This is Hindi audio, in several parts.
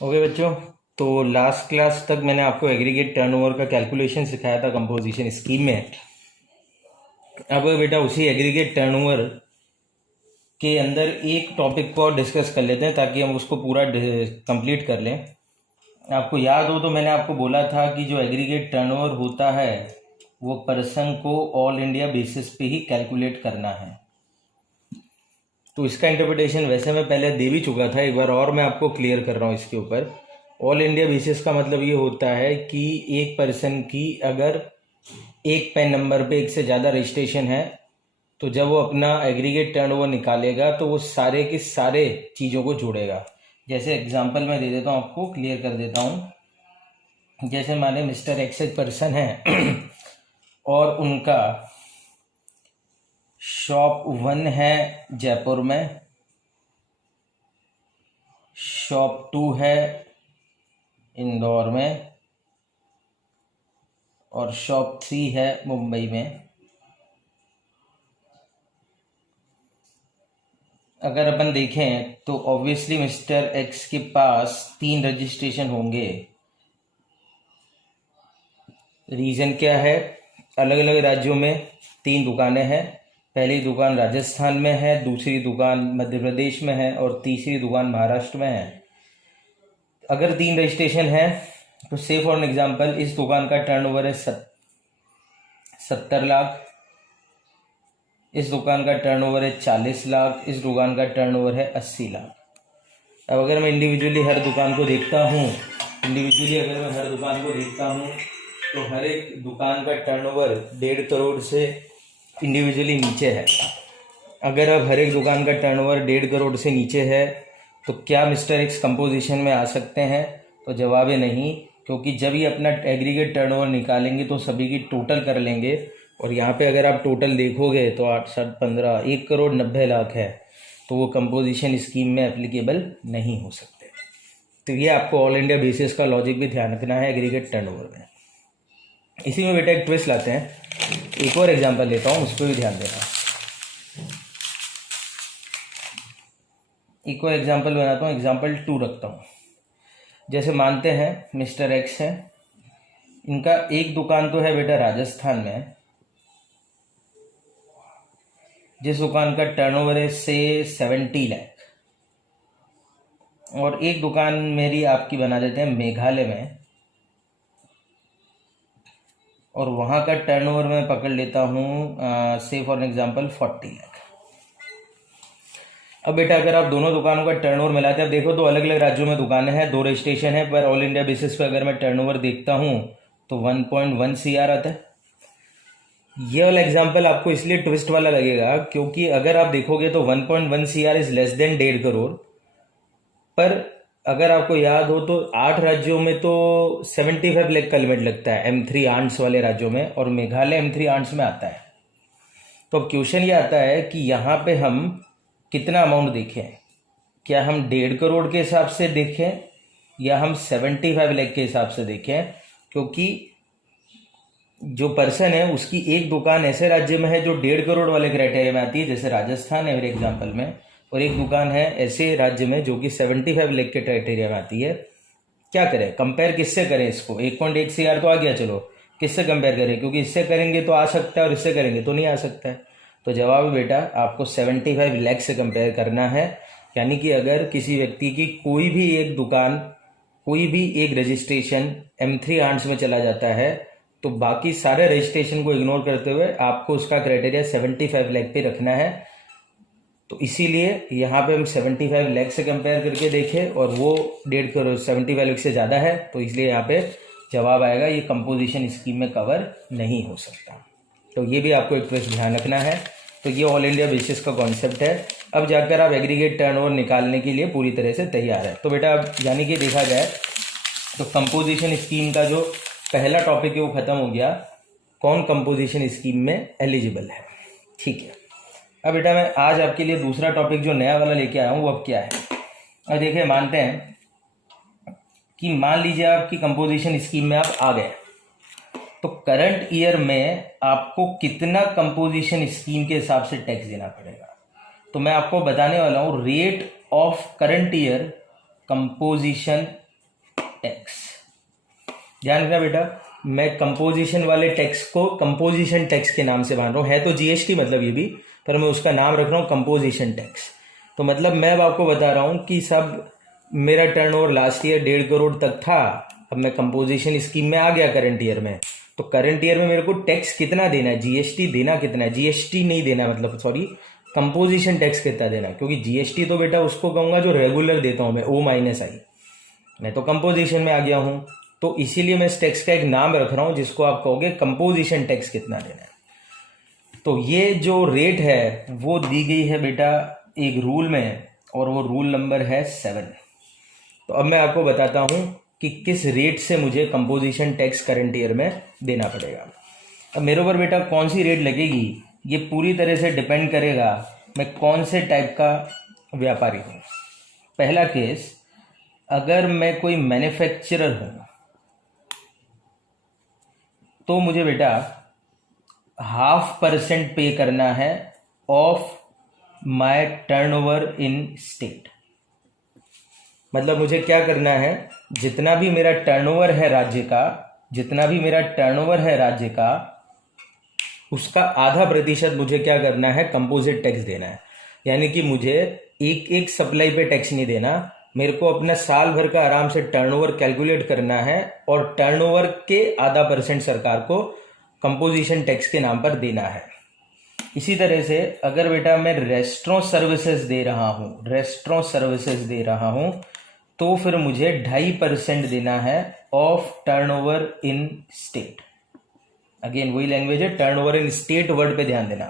ओके बच्चों, तो लास्ट क्लास तक मैंने आपको एग्रीगेट टर्नओवर का कैलकुलेशन सिखाया था कंपोजिशन स्कीम में। अब बेटा उसी एग्रीगेट टर्नओवर के अंदर एक टॉपिक को और डिस्कस कर लेते हैं ताकि हम उसको पूरा कंप्लीट कर लें। आपको याद हो तो मैंने आपको बोला था कि जो एग्रीगेट टर्नओवर होता है वो पर्सन को ऑल इंडिया बेसिस पे ही कैलकुलेट करना है। तो इसका इंटरप्रिटेशन वैसे मैं पहले दे भी चुका था, एक बार और मैं आपको क्लियर कर रहा हूँ इसके ऊपर। ऑल इंडिया बेसिस का मतलब ये होता है कि एक पर्सन की अगर एक पैन नंबर पे एक से ज़्यादा रजिस्ट्रेशन है तो जब वो अपना एग्रीगेट टर्नओवर निकालेगा तो वो सारे के सारे चीज़ों को जोड़ेगा। जैसे एग्जांपल मैं दे देता हूँ, आपको क्लियर कर देता हूँ। जैसे माने मिस्टर एक्स एक पर्सन है और उनका शॉप 1 है जयपुर में, शॉप 2 है इंदौर में और शॉप 3 है मुंबई में। अगर अपन देखें तो ऑब्वियसली मिस्टर एक्स के पास 3 रजिस्ट्रेशन होंगे। रीज़न क्या है? अलग अलग राज्यों में 3 दुकानें हैं। पहली दुकान राजस्थान में है, दूसरी दुकान मध्य प्रदेश में है और तीसरी दुकान महाराष्ट्र में है। अगर 3 रजिस्ट्रेशन है तो से फॉर एन एग्जांपल इस दुकान का टर्नओवर है 70 लाख, इस दुकान का टर्नओवर है 40 लाख, इस दुकान का टर्नओवर है 80 लाख। अब अगर मैं इंडिविजुअली हर दुकान को देखता हूँ तो हर एक दुकान का टर्नओवर 1.5 करोड़ से इंडिविजुअली नीचे है। अगर अब हर एक दुकान का टर्नओवर 1.5 करोड़ से नीचे है तो क्या मिस्टर एक्स कंपोजिशन में आ सकते हैं? तो जवाब है नहीं, क्योंकि जब ये अपना एग्रीगेट टर्नओवर निकालेंगे तो सभी की टोटल कर लेंगे और यहाँ पे अगर आप टोटल देखोगे तो 8 7 15 1 करोड़ 90 लाख है, तो वो कंपोजिशन स्कीम में एप्लीकेबल नहीं हो सकते। तो ये आपको ऑल इंडिया बेसिस का लॉजिक भी ध्यान रखना है एग्रीगेट टर्नओवर में। इसी में बेटा एक ट्विस्ट लाते हैं, एक और एग्जांपल लेता हूँ, उस पर भी ध्यान देना। एक और एग्जांपल बनाता हूँ, एग्जांपल 2 रखता हूँ। जैसे मानते हैं मिस्टर एक्स है, इनका एक दुकान तो है बेटा राजस्थान में, जिस दुकान का टर्नओवर है से 70 लाख, और एक दुकान मेरी आपकी बना देते हैं मेघालय में और वहाँ का टर्नओवर मैं पकड़ लेता हूँ से फॉर एग्जांपल 40 लाख। अब बेटा अगर आप दोनों दुकानों का टर्नओवर मिलाते हैं, देखो तो अलग अलग राज्यों में दुकानें हैं, 2 रजिस्ट्रेशन है, पर ऑल इंडिया बेसिस पे अगर मैं टर्नओवर देखता हूँ तो 1.1 CR आता है। ये वाला एग्जाम्पल आपको इसलिए ट्विस्ट वाला लगेगा क्योंकि अगर आप देखोगे तो 1.1 CR is less than 1.5 crore, पर अगर आपको याद हो तो 8 राज्यों में तो 75 लाख का लिमिट लगता है M3 आंट्स वाले राज्यों में, और मेघालय M3 आंट्स में आता है। तो अब क्वेश्चन ये आता है कि यहाँ पे हम कितना अमाउंट देखें, क्या हम 1.5 करोड़ के हिसाब से देखें या हम 75 लाख के हिसाब से देखें, क्योंकि जो पर्सन है उसकी एक दुकान ऐसे राज्य में है जो 1.5 करोड़ वाले क्राइटेरिया में आती है, जैसे राजस्थान है मेरे एग्जाम्पल में, और एक दुकान है ऐसे राज्य में जो कि 75 लाख के क्राइटेरिया में आती है। क्या करें, कंपेयर किससे करें इसको? 1.1 CR तो आ गया, चलो किससे कंपेयर करें, क्योंकि इससे करेंगे तो आ सकता है और इससे करेंगे तो नहीं आ सकता है। तो जवाब है बेटा आपको 75 लाख से कंपेयर करना है। यानी कि अगर किसी व्यक्ति की कोई भी एक दुकान, कोई भी एक रजिस्ट्रेशन M3 आंट्स में चला जाता है तो बाकी सारे रजिस्ट्रेशन को इग्नोर करते हुए आपको उसका क्राइटेरिया 75 लाख पे रखना है। तो इसीलिए यहाँ पे हम 75 लाख से कंपेयर करके देखें और वो 1.5 करोड़ 75 लाख से ज़्यादा है, तो इसलिए यहाँ पे जवाब आएगा ये कंपोजिशन स्कीम में कवर नहीं हो सकता। तो ये भी आपको एक ट्विस्ट ध्यान रखना है। तो ये ऑल इंडिया बेसिस का कॉन्सेप्ट है। अब जाकर आप एग्रीगेट टर्नओवर निकालने के लिए पूरी तरह से तैयार है। तो बेटा अब यानी कि देखा जाए तो कंपोजिशन स्कीम का जो पहला टॉपिक है वो खत्म हो गया, कौन कंपोजिशन स्कीम में एलिजिबल है। ठीक है, अब बेटा मैं आज आपके लिए दूसरा टॉपिक जो नया वाला लेके आया हूँ वो अब क्या है। अब देखिए, मानते हैं कि मान लीजिए आपकी कंपोजिशन स्कीम में आप आ गए, तो करंट ईयर में आपको कितना कंपोजिशन स्कीम के हिसाब से टैक्स देना पड़ेगा। तो मैं आपको बताने वाला हूँ rate of current year composition tax. ध्यान रखना बेटा, मैं कंपोजिशन वाले टैक्स को कंपोजिशन टैक्स के नाम से मान रहा हूँ, है तो जीएसटी मतलब ये भी, पर मैं उसका नाम रख रहा हूँ कंपोजिशन टैक्स। तो मतलब मैं अब आपको बता रहा हूँ कि सब मेरा टर्नओवर लास्ट ईयर 1.5 करोड़ तक था, अब मैं कंपोजिशन स्कीम में आ गया करंट ईयर में, तो करंट ईयर में मेरे को टैक्स कितना देना है, जीएसटी देना कितना है, जीएसटी नहीं देना, मतलब सॉरी कंपोजिशन टैक्स कितना देना है, क्योंकि जीएसटी तो बेटा उसको कहूँगा जो रेगुलर देता हूँ मैं, O-I, मैं तो कंपोजिशन में आ गया हूँ, तो इसीलिए मैं इस टैक्स का एक नाम रख रहा हूँ जिसको आप कहोगे कंपोजिशन टैक्स कितना देना है। तो ये जो रेट है वो दी गई है बेटा एक रूल में, और वो रूल नंबर है 7। तो अब मैं आपको बताता हूँ कि किस रेट से मुझे कंपोजिशन टैक्स करंट ईयर में देना पड़ेगा। अब मेरे ऊपर बेटा कौन सी रेट लगेगी ये पूरी तरह से डिपेंड करेगा मैं कौन से टाइप का व्यापारी हूँ। पहला केस, अगर मैं कोई मैन्युफैक्चरर हूँ तो मुझे बेटा 0.5% पे करना है of my turnover in state. मतलब मुझे क्या करना है, जितना भी मेरा टर्नओवर है राज्य का, जितना भी मेरा टर्नओवर है राज्य का, उसका 0.5% मुझे क्या करना है, कंपोजिट टैक्स देना है। यानी कि मुझे एक एक सप्लाई पे टैक्स नहीं देना, मेरे को अपना साल भर का आराम से टर्नओवर कैलकुलेट करना है और टर्नओवर के 0.5% सरकार को कंपोजिशन टैक्स के नाम पर देना है। इसी तरह से अगर बेटा मैं रेस्टोरेंट सर्विसेज दे रहा हूँ, रेस्टोरेंट सर्विसेज दे रहा हूँ, तो फिर मुझे 2.5% देना है of turnover in state. Again वही लैंग्वेज है, टर्नओवर इन स्टेट वर्ड पे ध्यान देना।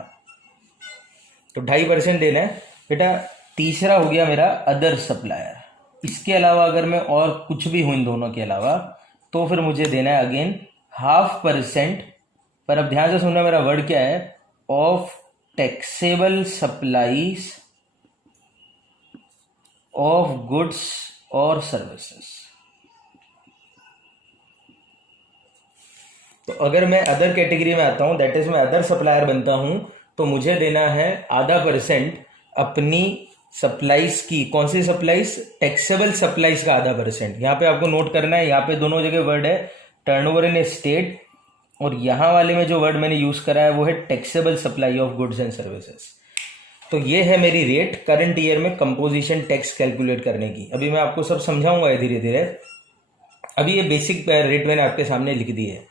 तो 2.5% देना है बेटा। तीसरा हो गया मेरा अदर सप्लायर। इसके अलावा अगर मैं और कुछ भी हूं इन दोनों के अलावा, तो फिर मुझे देना है अगेन 0.5%। पर अब ध्यान से सुनना, मेरा वर्ड क्या है, of taxable supplies of goods और सर्विसेज। तो अगर मैं अदर कैटेगरी में आता हूं, दैट इज मैं अदर सप्लायर बनता हूं, तो मुझे देना है 0.5% अपनी सप्लाईज की। कौन सी सप्लाईज, टैक्सेबल सप्लाईज का 0.5%। यहाँ पे आपको नोट करना है, यहाँ पे दोनों जगह वर्ड है टर्नओवर इन स्टेट, और यहाँ वाले में जो वर्ड मैंने यूज करा है वो है taxable supply of goods and services. तो ये है मेरी रेट करंट ईयर में कंपोजिशन टैक्स कैलकुलेट करने की। अभी मैं आपको सब समझाऊंगा धीरे धीरे। अभी ये बेसिक रेट मैंने आपके सामने लिख दी है।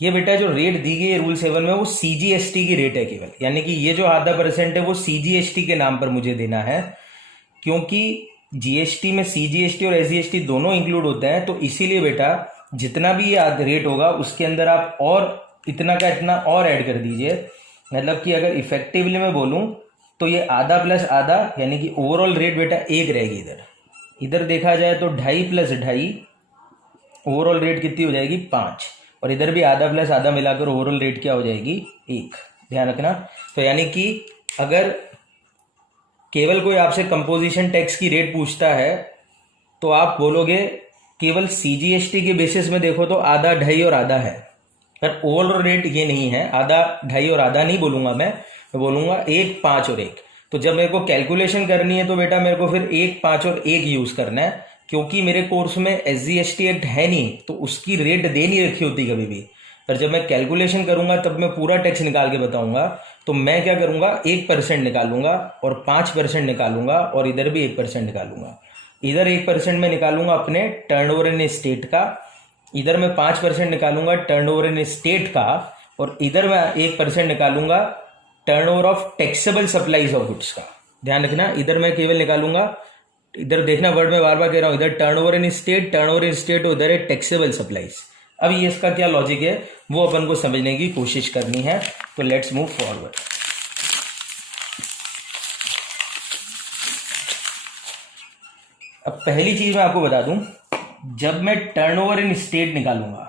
ये बेटा जो रेट दी गई है रूल 7 में वो सीजीएसटी की रेट है केवल, यानी कि ये जो 0.5% है वो सीजीएसटी के नाम पर मुझे देना है, क्योंकि जीएसटी में सीजीएसटी और एसजीएसटी दोनों इंक्लूड होते हैं। तो इसीलिए बेटा जितना भी ये रेट होगा उसके अंदर आप और इतना का इतना और ऐड कर दीजिए। मतलब कि अगर इफेक्टिवली मैं बोलूं तो ये आधा प्लस आधा, यानी कि ओवरऑल रेट बेटा 1 रहेगी। इधर देखा जाए तो 2.5 प्लस 2.5, ओवरऑल रेट कितनी हो जाएगी 5, और इधर भी आधा प्लस आधा मिलाकर ओवरऑल रेट क्या हो जाएगी 1। ध्यान रखना। तो यानी कि अगर केवल कोई आपसे कंपोजिशन टैक्स की रेट पूछता है तो आप बोलोगे केवल सीजीएसटी के बेसिस में देखो तो आधा 2.5 और आधा है, पर ओवरऑल रेट ये नहीं है। आधा 2.5 और आधा नहीं बोलूंगा मैं बोलूंगा 1, 5 और 1। तो जब मेरे को कैलकुलेशन करनी है तो बेटा मेरे को फिर 1, 5 और 1 यूज करना है, क्योंकि मेरे कोर्स में एसजीएसटी एक्ट है नहीं, तो उसकी रेट दे नहीं रखी होती कभी भी। पर जब मैं कैलकुलेशन करूंगा तब मैं पूरा टैक्स निकाल के बताऊंगा। तो मैं क्या करूंगा, 1% निकालूंगा और 5% निकालूंगा और इधर भी 1% निकालूंगा। इधर 1% में निकालूंगा अपने टर्नओवर इन स्टेट का, इधर मैं 5% निकालूंगा टर्नओवर इन स्टेट का, और इधर मैं 1% निकालूंगा turnover of taxable supplies of goods का। ध्यान रखना, इधर मैं केवल निकालूंगा, इधर देखना वर्ड में बार बार कह रहा हूं, इधर टर्नओवर इन स्टेट, उधर है टैक्सेबल सप्लाईज। अब ये इसका क्या लॉजिक है वो अपन को समझने की कोशिश करनी है। तो लेट्स मूव फॉरवर्ड। अब पहली चीज मैं आपको बता दूं, जब मैं टर्नओवर इन स्टेट निकालूंगा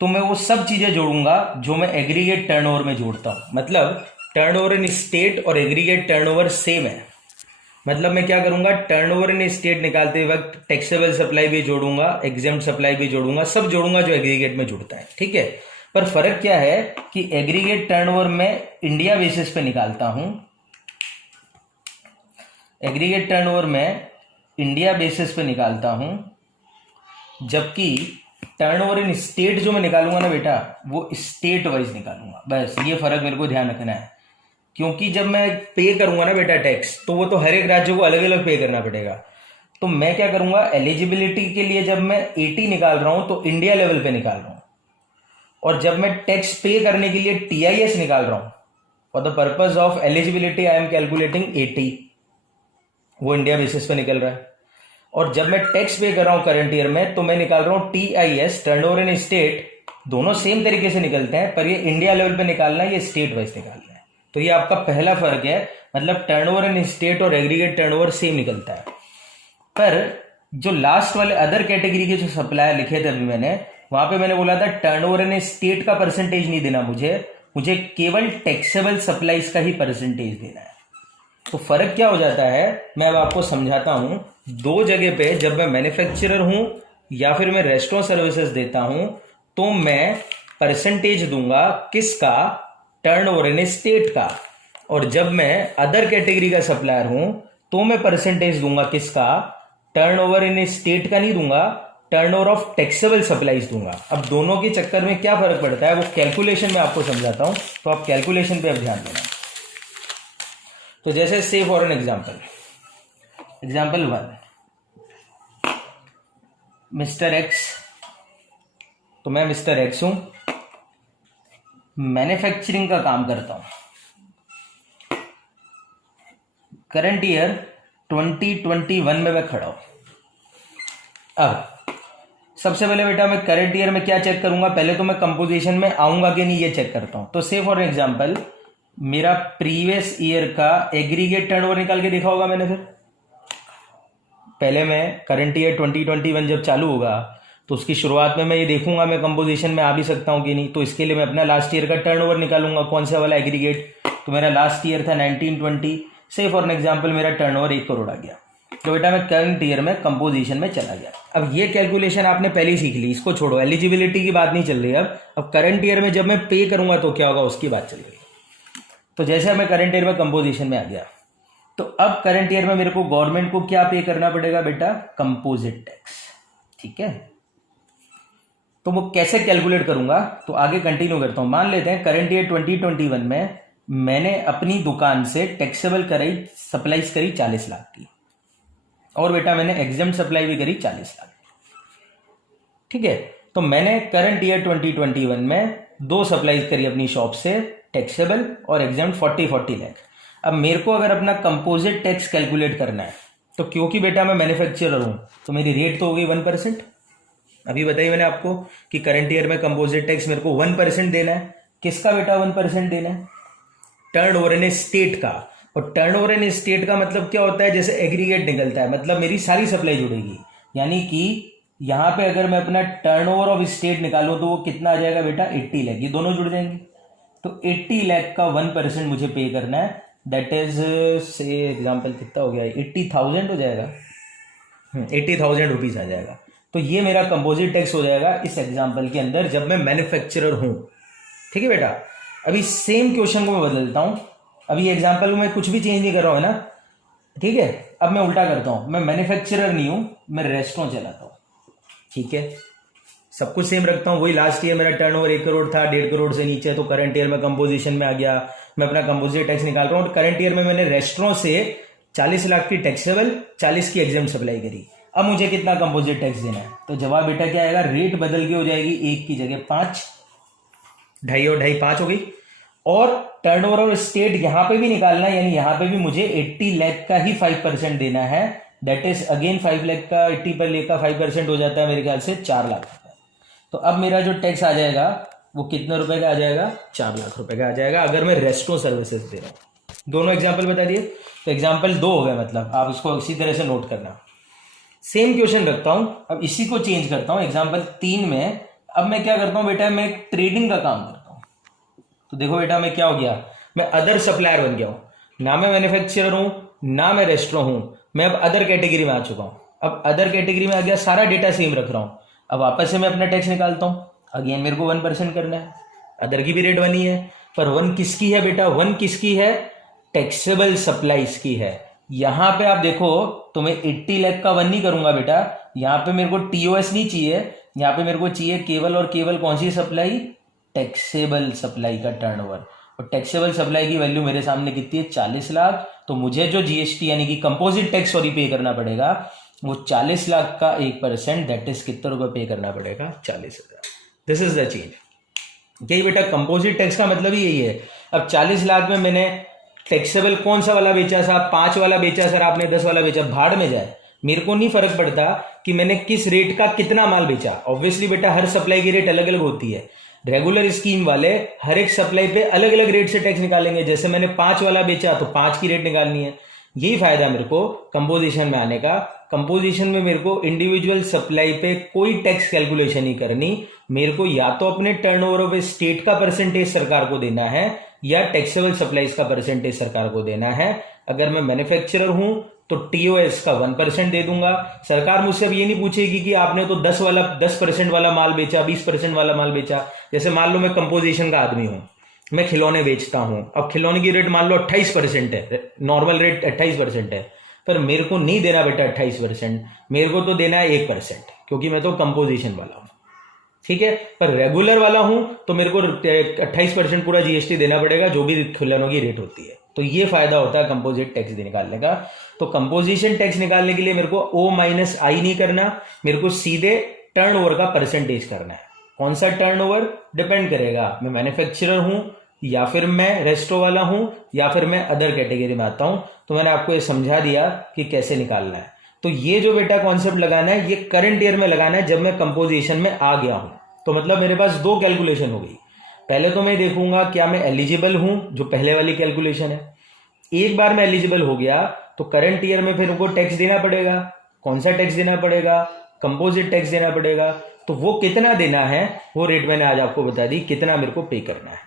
तो मैं वो सब चीजें जोड़ूंगा जो मैं एग्रीगेट टर्नओवर में जोड़ता हूं। मतलब टर्नओवर इन स्टेट और एग्रीगेट टर्नओवर सेम है। मतलब मैं क्या करूंगा, टर्नओवर इन स्टेट निकालते वक्त टैक्सेबल सप्लाई भी जोड़ूंगा, एग्जेम्प्ट सप्लाई भी जोड़ूंगा, सब जोड़ूंगा जो एग्रीगेट में जुड़ता है। ठीक है, पर फर्क क्या है कि एग्रीगेट टर्नओवर में इंडिया बेसिस पे निकालता हूं, एग्रीगेट टर्नओवर में इंडिया बेसिस पे निकालता हूं, जबकि टर्नओवर इन स्टेट जो मैं निकालूंगा ना बेटा, वो स्टेट वाइज निकालूंगा। बस ये फर्क मेरे को ध्यान रखना है, क्योंकि जब मैं पे करूंगा ना बेटा टैक्स, तो वो तो हर एक राज्य को अलग अलग पे करना पड़ेगा। तो मैं क्या करूंगा, एलिजिबिलिटी के लिए जब मैं 80 निकाल रहा हूं तो इंडिया लेवल पे निकाल रहा हूं, और जब मैं टैक्स पे करने के लिए TIS निकाल रहा हूं, for the purpose of eligibility I am calculating 80, वो इंडिया बेसिस पे निकल रहा है। और जब मैं टैक्स पे कर रहा हूं करंट ईयर में, तो मैं निकाल रहा हूं TIS, टर्नओवर इन स्टेट। दोनों सेम तरीके से निकलते हैं, पर ये इंडिया लेवल पे निकालना है, ये स्टेट वाइज निकालना है। तो ये आपका पहला फर्क है, मतलब टर्नओवर इन स्टेट और एग्रीगेट टर्नओवर सेम निकलता है। पर जो लास्ट वाले अदर कैटेगरी के जो सप्लायर लिखे थे अभी मैंने, वहां पे मैंने बोला था टर्नओवर इन स्टेट का परसेंटेज नहीं देना मुझे केवल टैक्सेबल सप्लाईज का ही परसेंटेज देना है। तो फर्क क्या हो जाता है, मैं अब आपको समझाता हूं। दो जगह पे जब मैं मैन्युफैक्चरर हूं या फिर मैं रेस्टोरेंट सर्विसेज देता हूं, तो मैं परसेंटेज दूंगा किसका, टर्नओवर इन स्टेट का। और जब मैं अदर कैटेगरी का सप्लायर हूं, तो मैं परसेंटेज दूंगा किसका, टर्नओवर इन स्टेट का नहीं दूंगा, टर्नओवर ऑफ टैक्सेबल सप्लाईज दूंगा। अब दोनों के चक्कर में क्या फर्क पड़ता है, वो कैलकुलेशन में आपको समझाता हूं, तो आप कैलकुलेशन पे अब ध्यान देना। तो जैसे से for an example 1, mister x, तो मैं मिस्टर एक्स हूं, मैन्युफैक्चरिंग का काम करता हूं। करंट ईयर 2021 में मैं खड़ा हूं। अब सबसे पहले बेटा मैं करंट ईयर में क्या चेक करूंगा, पहले तो मैं कंपोजिशन में आऊंगा कि नहीं ये चेक करता हूं। तो से फॉर एग्जांपल मेरा प्रीवियस ईयर का एग्रीगेट टर्नओवर निकाल के देखा होगा मैंने। फिर पहले मैं करंट ईयर 2021 जब चालू होगा, तो उसकी शुरुआत में मैं ये देखूंगा मैं कंपोजिशन में आ भी सकता हूं कि नहीं। तो इसके लिए मैं अपना लास्ट ईयर का टर्नओवर निकालूंगा, कौन सा वाला एग्रीगेट। तो मेरा लास्ट ईयर था 1920, से फॉर एग्जांपल मेरा टर्नओवर 1 करोड़ आ गया। तो बेटा मैं करंट ईयर में कंपोजिशन में चला गया। अब ये कैलकुलेशन आपने पहले ही सीख ली, इसको छोड़ो, एलिजिबिलिटी की बात नहीं चल रही। अब करंट ईयर में जब मैं पे करूंगा तो क्या होगा, उसकी बात चल रही। तो जैसे मैं करंट ईयर में कंपोजिशन में आ गया, तो अब करंट ईयर में मेरे को गवर्नमेंट को क्या पे करना पड़ेगा बेटा, कंपोजिट टैक्स। ठीक है, तो वो कैसे कैलकुलेट करूंगा, तो आगे कंटिन्यू करता हूं। मान लेते हैं करंट ईयर 2021 में मैंने अपनी दुकान से टैक्सेबल सप्लाईज करी 40 लाख की, और बेटा मैंने एग्जेम्प्ट सप्लाई भी करी 40 लाख। ठीक है, तो मैंने करंट ईयर 2021 में 2 सप्लाईज करी अपनी शॉप से, टैक्सेबल और एग्जेम्प्ट 40 लाख। अब मेरे को अगर अपना कंपोजिट टैक्स कैलकुलेट करना है, तो क्योंकि बेटा मैं मैन्युफैक्चरर हूं, तो मेरी रेट तो हो गई 1%। अभी बताइए मैंने आपको कि करंट ईयर में कंपोजिट टैक्स मेरे को 1% देना है। किसका बेटा 1% देना है, टर्नओवर इन स्टेट का। और टर्नओवर इन स्टेट का मतलब क्या होता है, जैसे एग्रीगेट निकलता है, मतलब मेरी सारी सप्लाई जुड़ेगी। यानी कि यहां पे अगर मैं अपना टर्नओवर ऑफ स्टेट निकालूं, तो वो कितना आ जाएगा बेटा, 80 लाख। ये दोनों जुड़ जाएंगे। तो 80 लाख का 1% मुझे पे करना है, दैट इज से एग्जाम्पल कितना हो गया, 80,000 हो जाएगा, 80,000 रुपीज आ जाएगा। तो ये मेरा कंपोजिट टैक्स हो जाएगा इस एग्जाम्पल के अंदर, जब मैं मैन्युफैक्चरर हूं। ठीक है बेटा, अभी सेम क्वेश्चन को मैं बदलता हूं। अभी एग्जाम्पल में कुछ भी चेंज नहीं कर रहा हूं, है ना। ठीक है, अब मैं उल्टा करता हूं, मैं मैन्युफैक्चरर नहीं हूं, मैं रेस्टोरेंट चलाता हूं। ठीक है, सब कुछ सेम रखता हूं। वही लास्ट ईयर मेरा टर्नओवर 1 करोड़ था, 1.5 करोड़ से नीचे, तो करंट ईयर में कंपोजिशन में आ गया, मैं अपना कंपोजिट टैक्स निकाल रहा हूं। करंट ईयर में मैंने रेस्टोरेंट से 40 लाख की टैक्सेबल, 40 की एग्जेम्प्ट सप्लाई करी। अब मुझे कितना कंपोजिट टैक्स देना है, तो जवाब बेटा क्या आएगा, रेट बदल के हो जाएगी 1 की जगह 5, 2.5 और 2.5 5 हो गई। और टर्नओवर और स्टेट यहां पे भी निकालना है, यानी यहां पे भी मुझे 80 लाख का ही 5% देना है। दैट इज अगेन 5 लाख का 80 पर लाख का 5% हो जाता है मेरे ख्याल से 4 लाख रुपए। तो अब मेरा जो टैक्स आ जाएगा वो कितने रुपए का आ जाएगा, 4 लाख रुपए का आ जाएगा, अगर मैं रेस्टोरेंट सर्विसेज दे रहा हूं। दोनों एग्जाम्पल बता दिए, तो एग्जाम्पल 2 हो गए, मतलब आप इसको इसी तरह से नोट करना। सेम क्वेश्चन रखता हूं, अब इसी को चेंज करता हूं। एग्जाम्पल 3 में अब मैं क्या करता हूं बेटा, मैं एक ट्रेडिंग का काम करता हूं। तो देखो बेटा मैं क्या हो गया, मैं अदर सप्लायर बन गया हूं। ना मैं मैन्युफैक्चरर हूं, ना मैं रेस्टोरेंट हूं, मैं अब अदर कैटेगरी में आ चुका हूं। अब अदर कैटेगरी में आ गया, सारा डेटा सेम रख रहा हूं। अब वापस से मैं अपना टैक्स निकालता हूं, अगेन मेरे को 1% करना है। अदर की भी रेट 1 ही है, पर 1 किसकी है बेटा, 1 किसकी है, टैक्सेबल सप्लाईज की है। यहाँ पे आप देखो तो मैं 80 लाख का वन नहीं करूंगा बेटा, यहाँ पे मेरे को टीओएस नहीं चाहिए, यहाँ पे मेरे को चाहिए केवल और केवल कौन सी सप्लाई, टैक्सेबल सप्लाई का टर्नओवर। और टैक्सेबल सप्लाई की वैल्यू मेरे सामने कितनी है, 40 लाख। तो मुझे जो जीएसटी यानी कि कंपोजिट टैक्स सॉरी पे करना पड़ेगा वो 40 लाख का 1%, दैट इज कितने रुपए पे करना पड़ेगा, 40,000। This is the change. यही बेटा कंपोजिट टैक्स का मतलब ही यही है। अब 40 लाख में मैंने टैक्सेबल कौन सा वाला बेचा, साहब 5 वाला बेचा, सर आपने 10 वाला बेचा, भाड़ में जाए, मेरे को नहीं फर्क पड़ता कि मैंने किस रेट का कितना माल बेचा। ऑब्वियसली बेटा हर सप्लाई की रेट अलग अलग होती है। रेगुलर स्कीम वाले हर एक सप्लाई पे अलग अलग रेट से टैक्स निकालेंगे। जैसे मैंने 5 वाला बेचा तो 5 की रेट निकालनी है। यही फायदा मेरे को कंपोजिशन में आने का। कंपोजिशन में मेरे को इंडिविजुअल सप्लाई पे कोई टैक्स कैलकुलेशन नहीं करनी। मेरे को या तो अपने टर्नओवर ऑफ स्टेट का परसेंटेज सरकार को देना है या टैक्सेबल सप्लाईज का परसेंटेज सरकार को देना है। अगर मैं मैन्युफैक्चरर हूं तो टीओएस का 1% दे दूंगा। सरकार मुझसे अब ये नहीं पूछेगी कि आपने तो 10% वाला माल बेचा, 20% वाला माल बेचा। जैसे मान लो मैं कंपोजिशन का आदमी हूं, मैं खिलौने बेचता हूं, अब खिलौने की रेट मान लो 28% है, नॉर्मल रेट 28% है, पर मेरे को नहीं देना बेटा 28%, मेरे को तो देना है 1%, क्योंकि मैं तो कंपोजिशन वाला हूं, ठीक है। पर रेगुलर वाला हूं तो मेरे को 28% पूरा जीएसटी देना पड़ेगा, जो भी खिलौनों की रेट होती है। तो ये फायदा होता है कंपोजिट टैक्स निकालने का। तो कंपोजिशन टैक्स निकालने के लिए मेरे को O माइनस आई नहीं करना, मेरे को सीधे टर्नओवर का परसेंटेज करना है। कौन सा टर्नओवर डिपेंड करेगा, मैं मैन्युफैक्चरर हूं या फिर मैं रेस्टो वाला हूं या फिर मैं अदर कैटेगरी में आता हूं। तो मैंने आपको ये समझा दिया कि कैसे निकालना है। तो ये जो बेटा कॉन्सेप्ट लगाना है ये करंट ईयर में लगाना है, जब मैं कंपोजिशन में आ गया हूं। तो मतलब मेरे पास 2 कैलकुलेशन हो गई। पहले तो मैं देखूंगा क्या मैं एलिजिबल हूं, जो पहले वाली कैलकुलेशन है। एक बार मैं एलिजिबल हो गया तो करंट ईयर में फिर उनको टैक्स देना पड़ेगा। कौन सा टैक्स देना पड़ेगा, कंपोजिट टैक्स देना पड़ेगा। तो वो कितना देना है वो रेट मैंने आज आपको बता दी, कितना मेरे को पे करना है।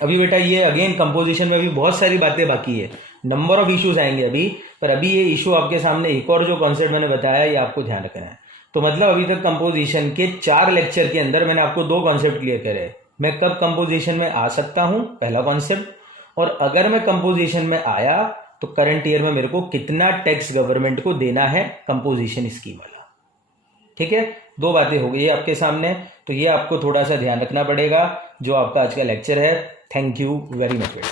अभी बेटा ये अगेन कंपोजिशन में भी बहुत सारी बातें बाकी है, नंबर ऑफ इश्यूज आएंगे अभी, पर अभी ये इशू आपके सामने एक और जो कॉन्सेप्ट मैंने बताया ये आपको ध्यान रखना है। तो मतलब अभी तक कंपोजिशन के 4 लेक्चर के अंदर मैंने आपको 2 कॉन्सेप्ट क्लियर करे। मैं कब कंपोजिशन में आ सकता हूं, पहला कॉन्सेप्ट, और अगर मैं कंपोजिशन में आया तो करंट ईयर में मेरे को कितना टैक्स गवर्नमेंट को देना है कंपोजिशन स्कीम वाला। ठीक है, 2 बातें हो गई आपके सामने। तो ये आपको थोड़ा सा ध्यान रखना पड़ेगा जो आपका आज का लेक्चर है। थैंक यू वेरी मच बेटा।